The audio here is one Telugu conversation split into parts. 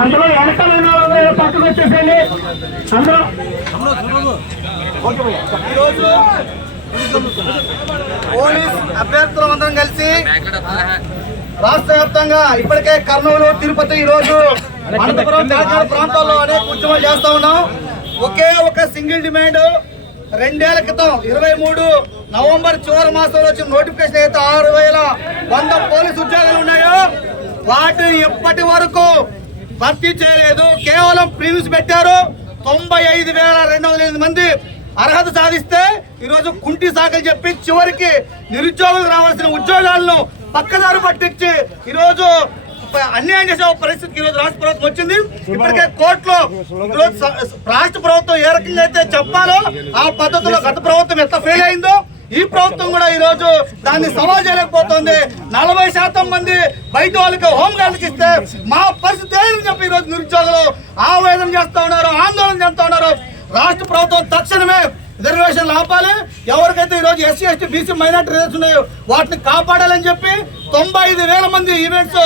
అందులో వెనకాల పక్కకు వచ్చేసేయండి. ఈరోజు పోలీస్ అభ్యర్థులందరం కలిసి రాష్ట్ర వ్యాప్తంగా ఇప్పటికే కర్నూలు, తిరుపతి, ఈరోజు అనంతపురం, తెలంగాణ ప్రాంతాల్లో అనేక ఉద్యమాలు చేస్తా ఉన్నాం. ఒకే ఒక సింగిల్ డిమాండ్, 2 ఏళ్ల క్రితం 23 నవంబర్ చివరి మాసంలో వచ్చిన నోటిఫికేషన్ అయితే 6,100 పోలీసు ఉద్యోగాలు ఉన్నాయో వాటిని ఇప్పటి వరకు భర్తీ చేయలేదు. కేవలం ప్రివ్యూస్ పెట్టారు. 95,208 మంది అర్హత సాధిస్తే ఈరోజు కుంటి సాకులు చెప్పి చివరికి నిరుద్యోగులకు రావాల్సిన ఉద్యోగాలను పక్కదారి పట్టించి ఈరోజు అన్యాయం చేసే పరిస్థితికి ఈరోజు రాష్ట్ర ప్రభుత్వం వచ్చింది. ఇప్పటికే కోర్టులో ఈరోజు రాష్ట్ర ప్రభుత్వం ఏ రకంగా అయితే చెప్పాలో ఆ పద్ధతిలో గత ప్రభుత్వం ఎంత ఫెయిల్ అయిందో ఈ ప్రభుత్వం కూడా ఈ రోజు దాన్ని సవాల్ చేయలేకపోతుంది. 40% మంది బయట వాళ్ళకి హోంగార్డులకు ఇస్తే మా పరిస్థితి ఏంటని చెప్పి ఈ రోజు నిరుద్యోగులు ఆవేదన చేస్తా ఉన్నారు, ఆందోళన చేస్తా ఉన్నారు. రాష్ట్ర ప్రభుత్వం తక్షణమే రిజర్వేషన్లు ఆపాలి. ఎవరికైతే ఈ రోజు SC, ST, BC, minority reservation ఉన్నాయో వాటిని కాపాడాలని చెప్పి 95,000 మంది ఈవెంట్స్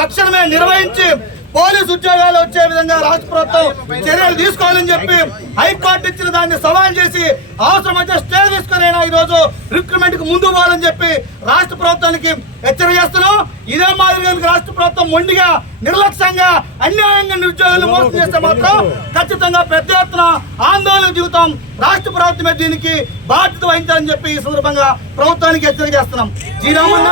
తక్షణమే నిర్వహించి పోలీసు ఉద్యోగాలు వచ్చే విధంగా రాష్ట్ర ప్రభుత్వం చర్యలు తీసుకోవాలని చెప్పి హైకోర్టు ఇచ్చిన దాన్ని సవాల్ చేసి అవసరమైతే స్టే తీసుకునైనా ఈ రోజు రిక్రూట్మెంట్ కు ముందు పోవాలని చెప్పి రాష్ట్ర ప్రభుత్వానికి హెచ్చరిక చేస్తున్నాం. ఇదే మాదిరిగా రాష్ట్ర ప్రభుత్వం మొండిగా, నిర్లక్ష్యంగా, అన్యాయంగా నిరుద్యోగులు మోసం చేస్తే మాత్రం ఖచ్చితంగా పెద్ద ఎత్తున ఆందోళన దిగుతాం. రాష్ట్ర ప్రభుత్వమే దీనికి బాధ్యత వహించాలని చెప్పి ఈ సందర్భంగా ప్రభుత్వానికి హెచ్చరిక చేస్తున్నాం. శ్రీరామన్న